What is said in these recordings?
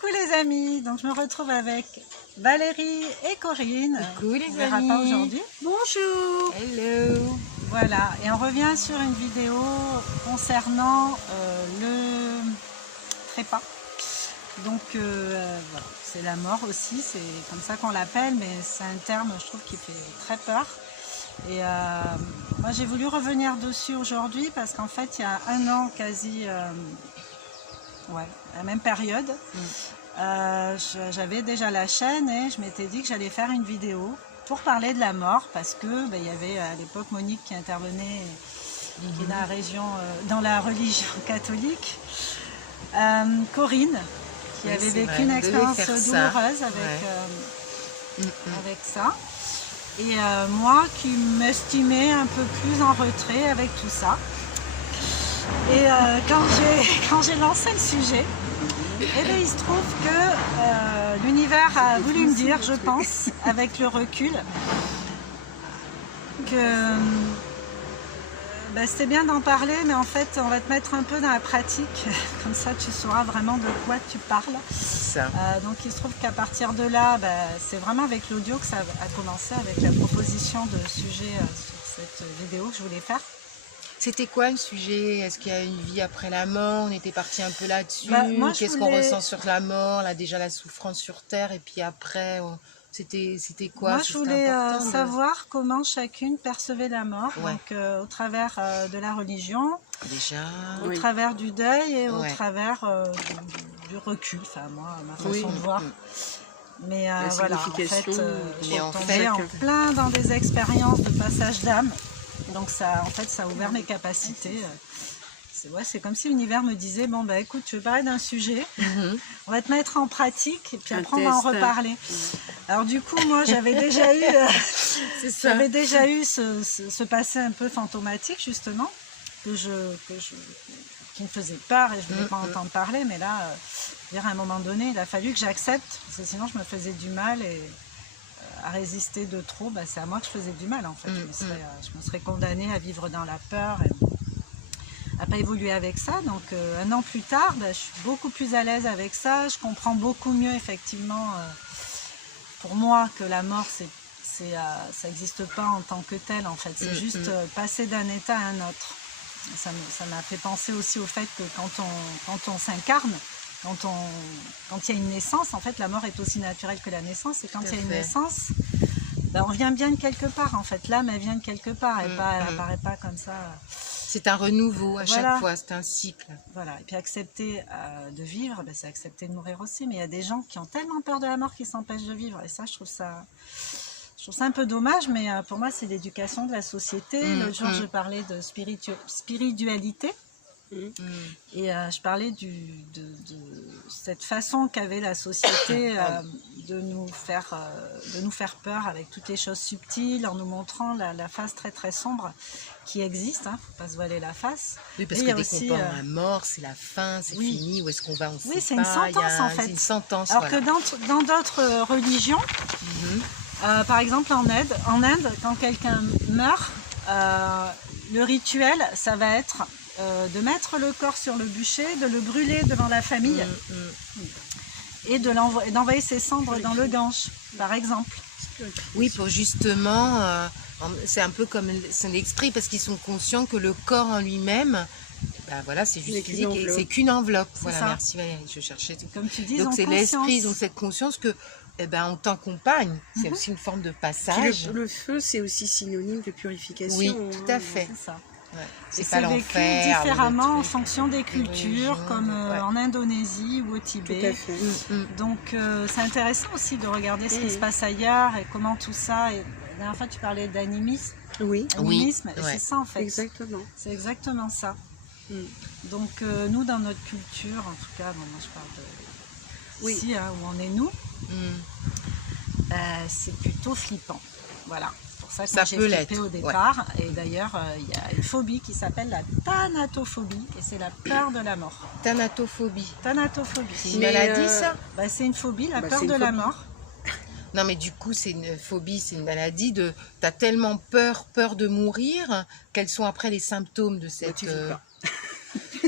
Coucou les amis, donc je me retrouve avec Valérie et Corinne. Coucou les On verra amis. pas aujourd'hui. Bonjour. Hello. Voilà, et on revient sur une vidéo concernant le trépas. Donc voilà, c'est la mort aussi, c'est comme ça qu'on l'appelle, mais c'est un terme je trouve qui fait très peur. Et moi j'ai voulu revenir dessus aujourd'hui parce qu'en fait il y a un an quasi, ouais, à la même période, j'avais déjà la chaîne et je m'étais dit que j'allais faire une vidéo pour parler de la mort parce que il y avait à l'époque Monique qui intervenait, qui est dans la région, dans la religion catholique, Corinne qui avait vécu une expérience douloureuse avec ça. Et moi qui m'estimais un peu plus en retrait avec tout ça. Et quand j'ai lancé le sujet, eh bien, il se trouve que l'univers a voulu me dire, je pense, avec le recul, que c'était bien d'en parler, mais en fait, on va te mettre un peu dans la pratique, comme ça tu sauras vraiment de quoi tu parles. Donc il se trouve qu'à partir de là, c'est vraiment avec l'audio que ça a commencé, avec la proposition de sujet sur cette vidéo que je voulais faire. C'était quoi le sujet? Est-ce qu'il y a une vie après la mort? On était parti un peu là-dessus. Qu'est-ce qu'on ressent sur la mort? Là, déjà la souffrance sur Terre, et puis après, c'était quoi? Moi, je voulais savoir comment chacune percevait la mort, donc au travers de la religion, au travers du deuil et au travers du recul, enfin moi, ma façon de voir. Mais voilà, en fait, j'ai tombé en plein dans des expériences de passage d'âme. Donc ça, en fait, ça a ouvert mes capacités. C'est comme si l'univers me disait, bon écoute, tu veux parler d'un sujet, on va te mettre en pratique et puis après on va en reparler. Alors du coup, moi j'avais déjà eu, ce passé un peu fantomatique justement, qui me faisait peur et je ne voulais pas entendre parler, mais là, à un moment donné, il a fallu que j'accepte, parce que sinon je me faisais du mal et à résister de trop, c'est à moi que je faisais du mal en fait. Je me serais condamnée à vivre dans la peur et à pas évoluer avec ça. Donc un an plus tard, je suis beaucoup plus à l'aise avec ça. Je comprends beaucoup mieux effectivement pour moi que la mort ça n'existe pas en tant que tel en fait. C'est juste passer d'un état à un autre. Ça m'a fait penser aussi au fait que quand on s'incarne, quand il y a une naissance, en fait, la mort est aussi naturelle que la naissance. Et quand il y a une naissance, on vient bien de quelque part, en fait. L'âme, elle vient de quelque part. Elle n'apparaît pas comme ça. C'est un renouveau à chaque fois, c'est un cycle. Voilà. Et puis accepter de vivre, c'est accepter de mourir aussi. Mais il y a des gens qui ont tellement peur de la mort qu'ils s'empêchent de vivre. Et ça, je trouve ça un peu dommage. Mais pour moi, c'est l'éducation de la société. L'autre jour, je parlais de spiritualité. Et je parlais de cette façon qu'avait la société de nous faire peur avec toutes les choses subtiles, en nous montrant la face très très sombre qui existe, hein, faut pas se voiler la face. Oui, parce que dès qu'on parle de la mort, c'est la fin, c'est fini, où est-ce qu'on va, on sait pas. Oui, c'est une sentence en fait. C'est une sentence, alors que dans d'autres religions, par exemple en Inde, quand quelqu'un meurt, le rituel, ça va être de mettre le corps sur le bûcher, de le brûler devant la famille et d'envoyer ses cendres dans le Gange, par exemple. Oui, pour justement, c'est un peu comme c'est l'esprit, parce qu'ils sont conscients que le corps en lui-même, voilà, c'est juste physique, c'est qu'une enveloppe. Voilà, merci Valérie, je cherchais tout. Comme tu dis, donc c'est l'esprit, donc cette conscience que on t'accompagne, c'est aussi une forme de passage. Le feu, c'est aussi synonyme de purification. Oui, tout à fait. C'est ça. Ouais. C'est vécu différemment en fonction des cultures, comme en Indonésie ou au Tibet. Tout à fait. Donc c'est intéressant aussi de regarder ce qui se passe ailleurs et comment tout ça. Et la dernière fois tu parlais d'animisme. Oui. Animisme, et c'est ça en fait. Exactement. C'est exactement ça. Donc nous dans notre culture, en tout cas, moi je parle de ici hein, où on est nous, c'est plutôt flippant. Voilà. C'est pour ça que j'ai flippé au départ. Et d'ailleurs, il y a une phobie qui s'appelle la thanatophobie. Et c'est la peur de la mort. Thanatophobie. Thanatophobie. C'est une maladie, ça? C'est une phobie, la peur de la mort. Non, mais du coup, c'est une phobie, c'est une maladie de... Tu as tellement peur de mourir, quels sont après les symptômes de cette...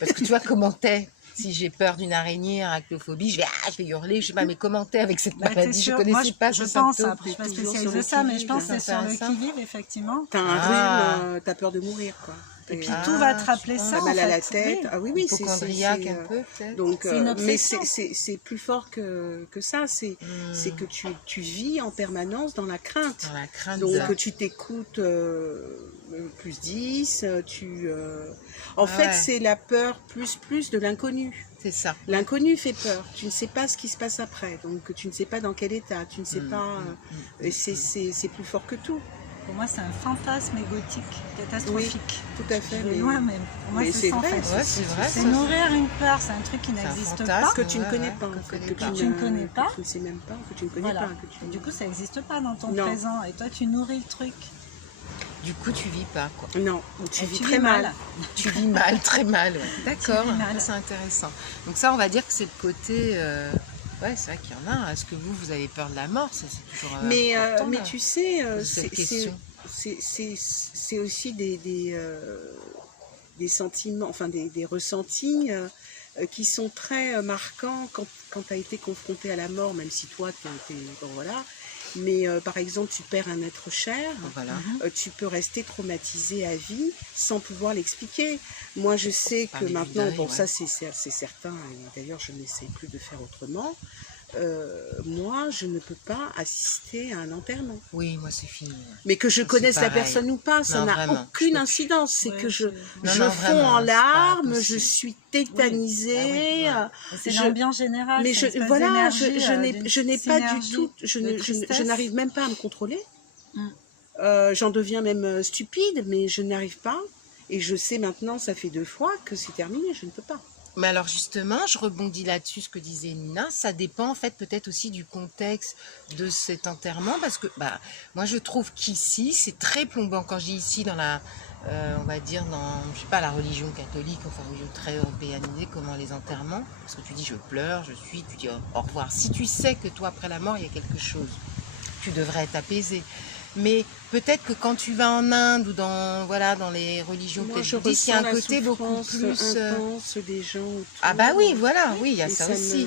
Parce que tu vois comment t'es. Si j'ai peur d'une araignée, arachnophobie, je vais hurler, je sais pas, mais commenter avec cette Bah, maladie, je Moi, connaissais pas je ce pense, symptôme. après, je suis pas Toujours spécialisée sur le ça, mais je qui-vive, pense que c'est sur le intéressant. qui-vive, effectivement. T'as un rhume, t'as peur de mourir, quoi. Et puis T'es- tout va te rappeler tu ça, T'as en mal à la fait. tête. Oui. Ah oui, Hypochondriaque c'est, un peu, peut-être. donc, C'est une mais obsession. c'est plus fort que ça. C'est que tu vis en permanence dans la crainte. Dans la crainte Donc tu t'écoutes plus 10, En fait, ouais. c'est la peur plus de l'inconnu. c'est ça. L'inconnu fait peur. Tu ne sais pas ce qui se passe après. Donc tu ne sais pas dans quel état. Tu ne sais pas... et c'est plus fort que tout. Pour moi, c'est un fantasme égotique, catastrophique. Tout à fait. Je vais loin même. Pour moi, mais c'est c'est ça, en vrai, fait. Ouais, c'est vrai. C'est ça. nourrir une peur, c'est un truc qui C'est un n'existe fantasme. pas. que tu ne Ouais, connais ouais, pas, qu'on en fait, connaît que pas. Tu ne connais pas. que tu ne sais même pas, que tu ne connais Voilà. pas. Que tu... Et du coup, ça n'existe pas dans ton Non. présent. Et toi, tu nourris le truc. Du coup, tu vis pas, quoi. Non, tu Et vis tu très vis mal. Tu vis mal, très mal. Ouais. D'accord, vis mal. c'est intéressant. Donc ça, on va dire que c'est le côté... Ouais, c'est vrai qu'il y en a. Est-ce que vous avez peur de la mort? Ça, c'est toujours important, Mais là, tu sais, cette question. c'est aussi des sentiments, enfin des ressentis qui sont très marquants quand tu as été confronté à la mort, même si toi, bon, voilà. Mais par exemple, tu perds un être cher, Voilà. tu peux rester traumatisé à vie sans pouvoir l'expliquer. Moi, je sais que Parler du maintenant, deuil, bon, ouais. ça c'est certain, et d'ailleurs, je n'essaie plus de faire autrement. Moi, je ne peux pas assister à un enterrement. Oui, moi, c'est fini. Ouais. Mais que je C'est connaisse la pareil. personne ou pas, ça Non, n'a vraiment, aucune je peux- incidence. C'est Ouais, que je Non, fonds vraiment, en c'est pas larmes, je possible. suis tétanisée. Oui. Ah Et c'est je- l'ambiance générale. Mais c'est une espèce voilà, d'énergie, je n'ai pas du synergie, tout, de je tristesse. n'arrive même pas à me contrôler. Mm. J'en deviens même stupide, mais je n'arrive pas. Et je sais maintenant, ça fait 2 fois que c'est terminé, je ne peux pas. Mais alors justement, je rebondis là-dessus, ce que disait Nina, ça dépend en fait peut-être aussi du contexte de cet enterrement, parce que moi je trouve qu'ici c'est très plombant. Quand je dis ici dans la, on va dire dans, je sais pas, la religion catholique, enfin religion très européanisée, comment les enterrements, parce que tu dis je pleure, tu dis au revoir. Si tu sais que toi après la mort il y a quelque chose, tu devrais être apaisé. Mais peut-être que quand tu vas en Inde ou dans les religions Moi, peut-être je bouddhistes, il y a ressens un la côté beaucoup souffrance plus intense des gens autour. Ah bah oui, voilà, oui, il y a Et ça aussi.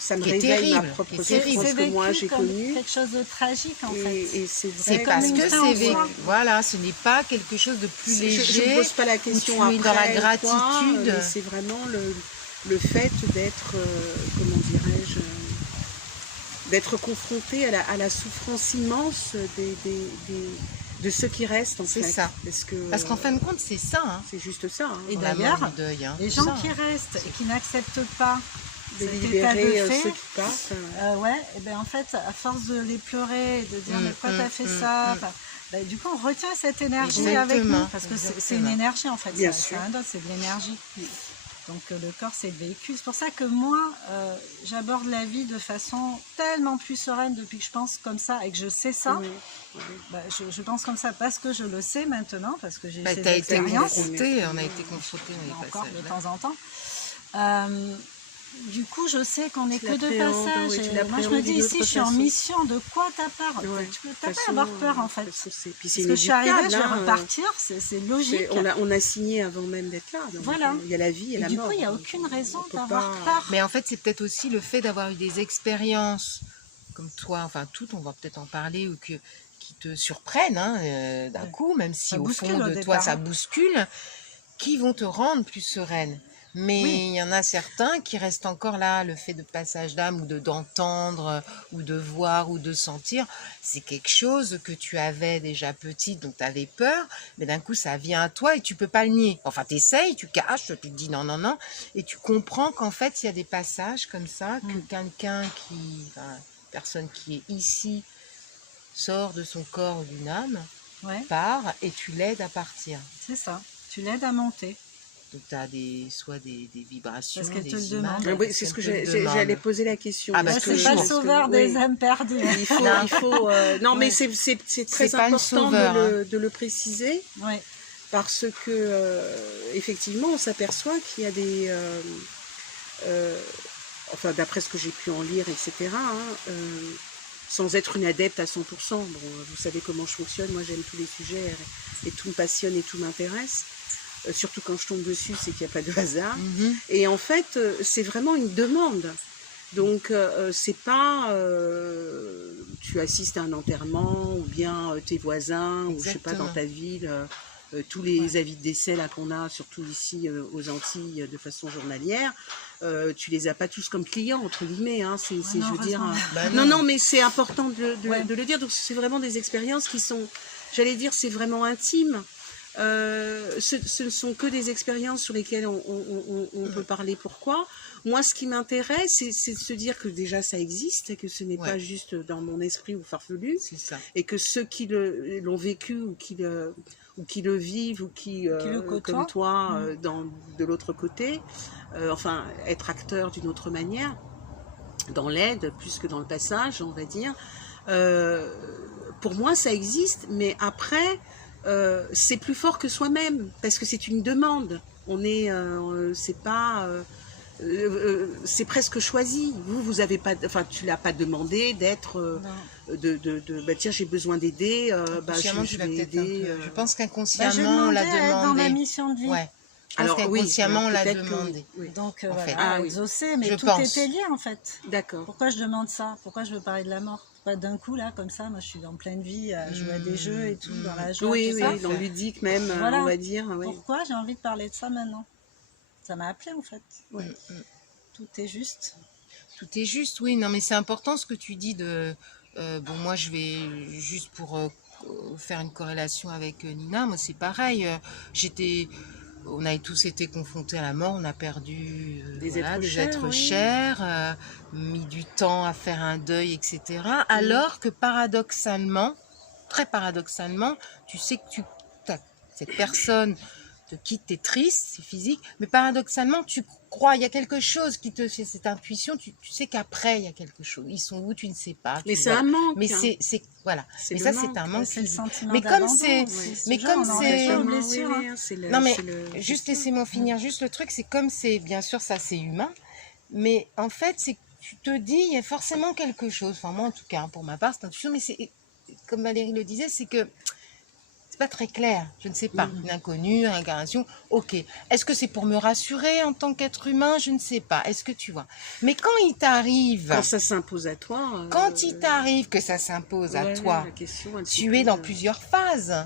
ça me Qui est réveille terrible, ma propre qui est terrible. souffrance C'est que moi vécu j'ai comme connue. quelque chose de tragique, en fait. Et c'est vrai. C'est parce comme que une fin en c'est vécu. soi. Voilà, ce n'est pas quelque chose de plus Je léger. ne pose pas la question tu es après dans la ou quoi, gratitude. mais c'est vraiment le fait d'être, comment dirais-je, d'être confronté à la souffrance immense de ceux qui restent en fait. C'est ça. Parce qu'en fin de compte, c'est ça. Hein. c'est juste ça. Hein. Et Dans la d'ailleurs, mort du deuil, hein. Les C'est gens ça, qui hein. restent et qui n'acceptent pas de cet état libérer de fait, ceux qui passent. ouais, et ben en fait, à force de les pleurer et de dire mais pourquoi t'as fait ça, mm. enfin, ben, du coup on retient cette énergie avec Exactement, nous parce que c'est une exactement. énergie en fait, Bien c'est sûr. un autre, c'est de l'énergie. Donc le corps c'est le véhicule. C'est pour ça que moi j'aborde la vie de façon tellement plus sereine depuis que je pense comme ça et que je sais ça. Oui, oui. Ben, je pense comme ça parce que je le sais maintenant, parce que j'ai eu ces T'as été expériences. confronté, on a été confronté dans les Encore de passages. temps en temps. Du coup, je sais qu'on n'est Tu que de l'appréhendes, passage. oui, tu Et moi, je me l'appréhendes dis d'une ici, autre je suis en façon. mission. De quoi t'as peur? Ouais. Tu peux De pas toute façon, avoir peur, en fait. de toute façon, puis Parce c'est que je suis arrivée, je vais inéluctable, hein. repartir, c'est logique. On a signé avant même d'être là. Donc, Voilà. il y a la vie et, Et la du mort. coup, il n'y a donc, aucune on raison peut d'avoir pas- peur. Mais en fait, c'est peut-être aussi le fait d'avoir eu des expériences comme toi, enfin toutes, on va peut-être en parler, ou qui te surprennent d'un Ouais. coup, même si Ça au bouscule fond au de toi départ, ça hein. bouscule, qui vont te rendre plus sereine. Mais Oui. il y en a certains qui restent encore là, le fait de passage d'âme ou d'entendre ou de voir ou de sentir, c'est quelque chose que tu avais déjà petite, donc tu avais peur, mais d'un coup ça vient à toi et tu peux pas le nier. Enfin tu essayes, tu caches, tu te dis non, non, non, et tu comprends qu'en fait il y a des passages comme ça, que quelqu'un personne qui est ici, sort de son corps ou d'une âme, Ouais, part et tu l'aides à partir. c'est ça. Tu l'aides à monter. Donc tu as soit des vibrations, Parce qu'elle des te le images. demande. Oui, c'est ce que qu'elle te demande. j'allais poser la question. Ah, bah, Bah, que c'est pas le parce sauveur des âmes perdues. Il faut, non, mais c'est très C'est pas le important sauveur, de le préciser Ouais. parce que effectivement, on s'aperçoit qu'il y a des, enfin, d'après ce que j'ai pu en lire, etc. Sans être une adepte à 100%. Bon, vous savez comment je fonctionne. Moi, j'aime tous les sujets et tout me passionne et tout m'intéresse. surtout quand je tombe dessus, c'est qu'il n'y a pas de hasard. Et en fait, c'est vraiment une demande. Donc, c'est pas tu assistes à un enterrement ou bien tes voisins ou je sais pas, dans ta ville, tous les avis de décès là qu'on a, surtout ici aux Antilles de façon journalière, tu les as pas tous comme clients, entre guillemets. Hein, je veux dire, non, mais c'est important de le dire. Donc, c'est vraiment des expériences qui sont, j'allais dire, c'est vraiment intime. Ce ne sont que des expériences sur lesquelles on peut parler. Pourquoi ? Moi, ce qui m'intéresse, c'est de se dire que déjà ça existe et que ce n'est pas juste dans mon esprit ou farfelu. C'est ça. Et que ceux qui l'ont vécu ou qui le vivent ou qui comme toi, de l'autre côté, enfin, être acteur d'une autre manière, dans l'aide plus que dans le passage, on va dire. Pour moi, ça existe, mais après... c'est plus fort que soi-même parce que c'est une demande. On est, c'est pas, c'est presque choisi. Vous avez pas, enfin, tu l'as pas demandé d'être, bah tiens, j'ai besoin d'aider, je vais aider. Je pense qu'inconsciemment on l'a demandé. Dans ma mission de vie. Ouais. Alors qu'inconsciemment on l'a demandé. Donc en fait. exaucé, mais tout était lié en fait. D'accord. Pourquoi je demande ça? Pourquoi je veux parler de la mort? Pas d'un coup là comme ça, moi je suis en pleine vie à jouer à des jeux et tout, dans la joie, tout ça. Dans le ludique même, on va dire. Pourquoi j'ai envie de parler de ça maintenant? Ça m'a appelé en fait. Tout est juste. Tout est juste, oui. Non mais c'est important ce que tu dis de... bon, moi je vais juste pour faire une corrélation avec Nina, moi c'est pareil. On a tous été confrontés à la mort, on a perdu des êtres chers, mis du temps à faire un deuil, etc. Alors que paradoxalement, très paradoxalement, tu sais que cette personne te quitte, t'es triste, c'est physique, mais paradoxalement, tu crois, il y a quelque chose qui te fait cette intuition, tu sais qu'après, il y a quelque chose. Ils sont où, tu ne sais pas. Mais c'est un manque. Mais voilà. Mais ça, c'est un manque. C'est le sentiment mais comme c'est... Non, mais juste laissez-moi finir juste le truc, c'est comme c'est... Bien sûr, ça, c'est humain, mais en fait, c'est que tu te dis, il y a forcément quelque chose. Enfin, moi, en tout cas, pour ma part, c'est intuition, mais c'est... Comme Valérie le disait, c'est que... pas très clair, je ne sais pas, une inconnue, une incarnation, ok. Est-ce que c'est pour me rassurer en tant qu'être humain? Je ne sais pas, est-ce que tu vois? Mais quand il t'arrive... Quand ça s'impose à toi... Quand il t'arrive que ça s'impose à toi, tu es dans plusieurs phases.